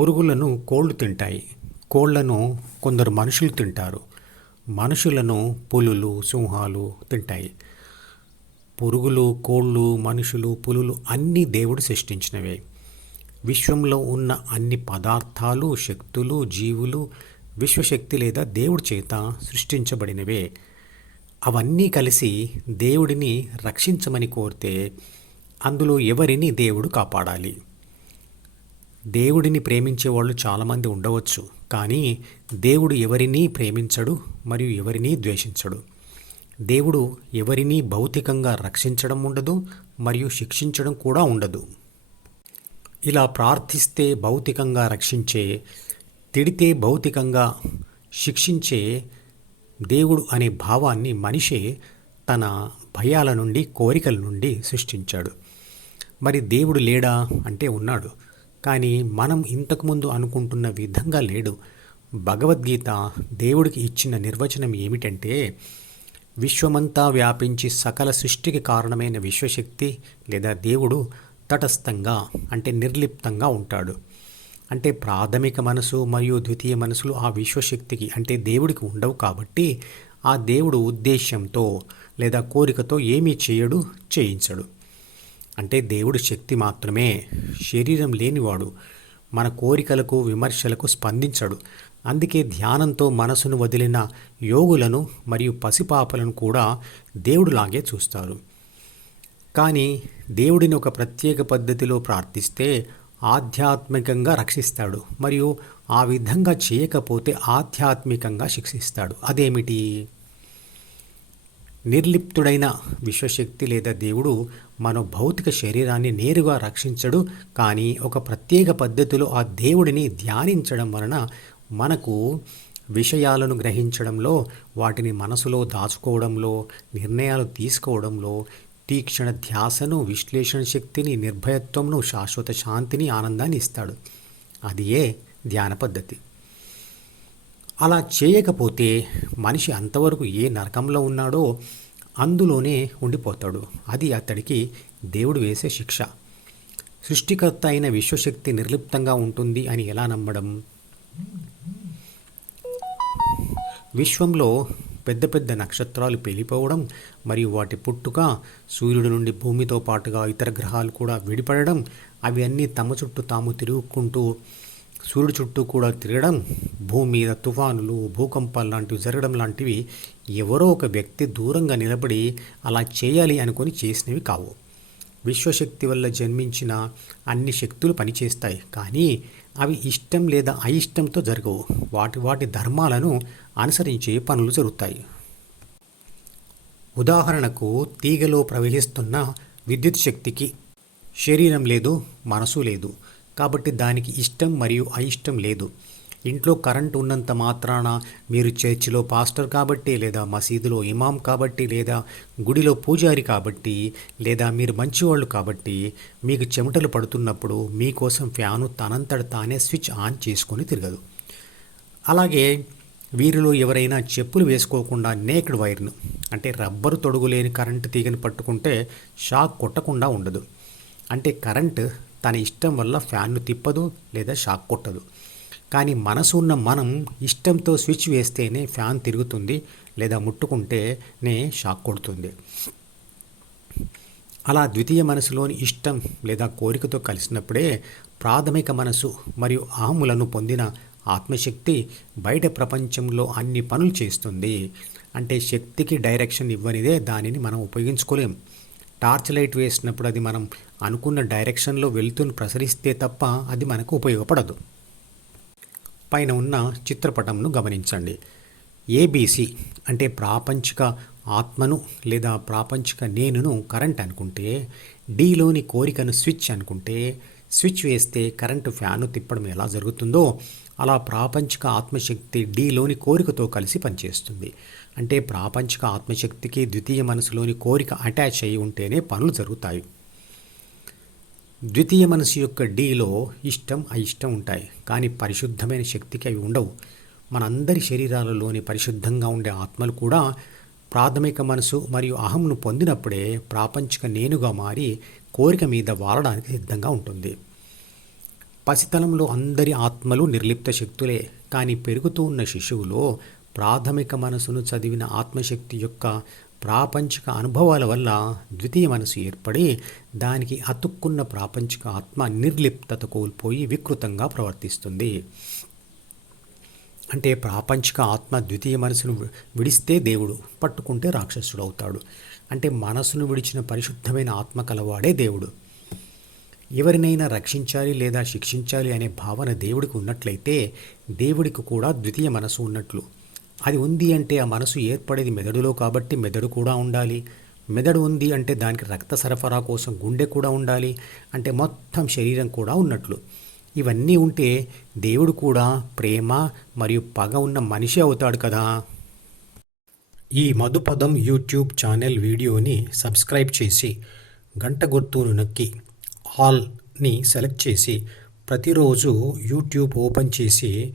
పురుగులను కోళ్ళు తింటాయి. కోళ్ళను కొందరు మనుషులు తింటారు. మనుషులను పులులు సింహాలు తింటాయి. పురుగులు కోళ్ళు మనుషులు పులులు అన్నీ దేవుడు సృష్టించినవే. విశ్వంలో ఉన్న అన్ని పదార్థాలు శక్తులు జీవులు విశ్వశక్తి లేదా దేవుడి చేత సృష్టించబడినవే. అవన్నీ కలిసి దేవుడిని రక్షించమని కోరితే అందులో ఎవరిని దేవుడు కాపాడాలి? దేవుడిని ప్రేమించే వాళ్ళు చాలామంది ఉండవచ్చు కానీ దేవుడు ఎవరినీ ప్రేమించడు మరియు ఎవరినీ ద్వేషించడు. దేవుడు ఎవరినీ భౌతికంగా రక్షించడం ఉండదు మరియు శిక్షించడం కూడా ఉండదు. ఇలా ప్రార్థిస్తే భౌతికంగా రక్షించే తిడితే భౌతికంగా శిక్షించే దేవుడు అనే భావాన్ని మనిషే తన భయాల నుండి కోరికల నుండి సృష్టించాడు. మరి దేవుడు లేడా? అంటే ఉన్నాడు. కానీ మనం ఇంతకుముందు అనుకుంటున్న విధంగా లేడు. భగవద్గీత దేవుడికి ఇచ్చిన నిర్వచనం ఏమిటంటే విశ్వమంతా వ్యాపించి సకల సృష్టికి కారణమైన విశ్వశక్తి లేదా దేవుడు తటస్థంగా అంటే నిర్లిప్తంగా ఉంటాడు. అంటే ప్రాథమిక మనసు మరియు ద్వితీయ మనసులు ఆ విశ్వశక్తికి అంటే దేవుడికి ఉండవు కాబట్టి ఆ దేవుడు ఉద్దేశ్యంతో లేదా కోరికతో ఏమీ చేయడు చేయించడు. అంటే దేవుడు శక్తి మాత్రమే శరీరం లేనివాడు. మన కోరికలకు విమర్శలకు స్పందించడు. అందుకే ధ్యానంతో మనసును వదిలిన యోగులను మరియు పసిపాపలను కూడా దేవుడులాగే చూస్తారు. కానీ దేవుడిని ఒక ప్రత్యేక పద్ధతిలో ప్రార్థిస్తే ఆధ్యాత్మికంగా రక్షిస్తాడు మరియు ఆ విధంగా చేయకపోతే ఆధ్యాత్మికంగా శిక్షిస్తాడు. అదేమిటి? నిర్లిప్తుడైన విశ్వశక్తి లేదా దేవుడు మన భౌతిక శరీరాన్ని నేరుగా రక్షించడు కానీ ఒక ప్రత్యేక పద్ధతిలో ఆ దేవుడిని ధ్యానించడం వలన మనకు విషయాలను గ్రహించడంలో వాటిని మనసులో దాచుకోవడంలో నిర్ణయాలు తీసుకోవడంలో తీక్షణ ధ్యాసను విశ్లేషణ శక్తిని నిర్భయత్వంను శాశ్వత శాంతిని ఆనందాన్ని ఇస్తాడు. అది ఏ ధ్యాన పద్ధతి. అలా చేయకపోతే మనిషి అంతవరకు ఏ నరకంలో ఉన్నాడో అందులోనే ఉండిపోతాడు. అది అతడికి దేవుడు వేసే శిక్ష. సృష్టికర్త అయిన విశ్వశక్తి నిర్లిప్తంగా ఉంటుంది అని ఎలా నమ్మడం? విశ్వంలో పెద్ద పెద్ద నక్షత్రాలు పెళ్ళిపోవడం మరియు వాటి పుట్టుక సూర్యుడి నుండి భూమితో పాటుగా ఇతర గ్రహాలు కూడా విడిపడడం అవి అన్నీ తమ చుట్టూ తాము తిరుగుకుంటూ సూర్యుడు చుట్టూ కూడా తిరగడం భూమి మీద తుఫానులు భూకంపాలు లాంటివి జరగడం లాంటివి ఎవరో ఒక వ్యక్తి దూరంగా నిలబడి అలా చేయాలి అనుకొని చేసినవి కావు. విశ్వశక్తి వల్ల జన్మించిన అన్ని శక్తులు పనిచేస్తాయి. కానీ అవి ఇష్టం లేదా అయిష్టంతో జరగవు. వాటి వాటి ధర్మాలను అనుసరించే పనులు జరుగుతాయి. ఉదాహరణకు తీగలో ప్రవహిస్తున్న విద్యుత్ శక్తికి శరీరం లేదు మనసు లేదు. కాబట్టి దానికి ఇష్టం మరియు అయిష్టం లేదు. ఇంట్లో కరెంట్ ఉన్నంత మాత్రాన మీరు చర్చిలో పాస్టర్ కాబట్టి లేదా మసీదులో ఇమాం కాబట్టి లేదా గుడిలో పూజారి కాబట్టి లేదా మీరు మంచివాళ్ళు కాబట్టి మీకు చెమటలు పడుతున్నప్పుడు మీకోసం ఫ్యాను తనంతట తానే స్విచ్ ఆన్ చేసుకొని తిరగదు. అలాగే వీరిలో ఎవరైనా చెప్పులు వేసుకోకుండా నేక్డ్ వైర్ను అంటే రబ్బరు తొడుగులేని కరెంటు తీగని పట్టుకుంటే షాక్ కొట్టకుండా ఉండదు. అంటే కరెంట్ తన ఇష్టం వల్ల ఫ్యాన్ను తిప్పదు లేదా షాక్ కొట్టదు. కానీ మనసు ఉన్న మనం ఇష్టంతో స్విచ్ వేస్తేనే ఫ్యాన్ తిరుగుతుంది లేదా ముట్టుకుంటేనే షాక్ కొడుతుంది. అలా ద్వితీయ మనసులోని ఇష్టం లేదా కోరికతో కలిసినప్పుడే ప్రాథమిక మనసు మరియు అహములను పొందిన ఆత్మశక్తి బయట ప్రపంచంలో అన్ని పనులు చేస్తుంది. అంటే శక్తికి డైరెక్షన్ ఇవ్వనిదే దానిని మనం ఉపయోగించుకోలేం. టార్చ్ లైట్ వేసినప్పుడు అది మనం అనుకున్న డైరెక్షన్లో వెళ్తుని ప్రసరిస్తే తప్ప అది మనకు ఉపయోగపడదు. పైన ఉన్న చిత్రపటంను గమనించండి. ఏబీసీ అంటే ప్రాపంచిక ఆత్మను లేదా ప్రాపంచిక నేనును కరెంట్ అనుకుంటే డీలోని కోరికను స్విచ్ అనుకుంటే స్విచ్ వేస్తే కరెంటు ఫ్యాను తిప్పడం ఎలా జరుగుతుందో అలా ప్రాపంచిక ఆత్మశక్తి డీలోని కోరికతో కలిసి పనిచేస్తుంది. అంటే ప్రాపంచిక ఆత్మశక్తికి ద్వితీయ మనసులోని కోరిక అటాచ్ అయి ఉంటేనే పనులు జరుగుతాయి. ద్వితీయ మనసు యొక్క డీలో ఇష్టం అయిష్టం ఉంటాయి. కానీ పరిశుద్ధమైన శక్తికి అవి ఉండవు. మనందరి శరీరాలలోని పరిశుద్ధంగా ఉండే ఆత్మలు కూడా ప్రాథమిక మనసు మరియు అహంను పొందినప్పుడే ప్రాపంచిక నేనుగా మారి కోరిక మీద వాలడానికి సిద్ధంగా ఉంటుంది. పసితనంలో అందరి ఆత్మలు నిర్లిప్త శక్తులే. కానీ పెరుగుతూ ఉన్న శిశువులో ప్రాథమిక మనసును చదివిన ఆత్మశక్తి యొక్క ప్రాపంచిక అనుభవాల వల్ల ద్వితీయ మనసు ఏర్పడి దానికి అతుక్కున్న ప్రాపంచిక ఆత్మ నిర్లిప్తత కోల్పోయి వికృతంగా ప్రవర్తిస్తుంది. అంటే ప్రాపంచిక ఆత్మ ద్వితీయ మనసును విడిస్తే దేవుడు పట్టుకుంటే రాక్షసుడు అవుతాడు అంటే మనసును విడిచిన పరిశుద్ధమైన ఆత్మ కలవాడే దేవుడు. ఎవరినైనా రక్షించాలి లేదా శిక్షించాలి అనే భావన దేవుడికి ఉన్నట్లయితే దేవుడికి కూడా ద్వితీయ మనసు ఉన్నట్లు. అది ఉంది అంటే ఆ మనసు ఏర్పడేది మెదడులో కాబట్టి మెదడు కూడా ఉండాలి. మెదడు ఉంది అంటే దానికి రక్త సరఫరా కోసం గుండె కూడా ఉండాలి. అంటే మొత్తం శరీరం కూడా ఉన్నట్లు. ఇవన్నీ ఉంటే దేవుడు కూడా ప్రేమ మరియు పగ ఉన్న మనిషి అవుతాడు కదా. ఈ మధుపదం యూట్యూబ్ ఛానల్ వీడియోని సబ్స్క్రైబ్ చేసి గంట గుర్తును నొక్కి ఆల్ని సెలెక్ట్ చేసి ప్రతిరోజు యూట్యూబ్ ఓపెన్ చేసి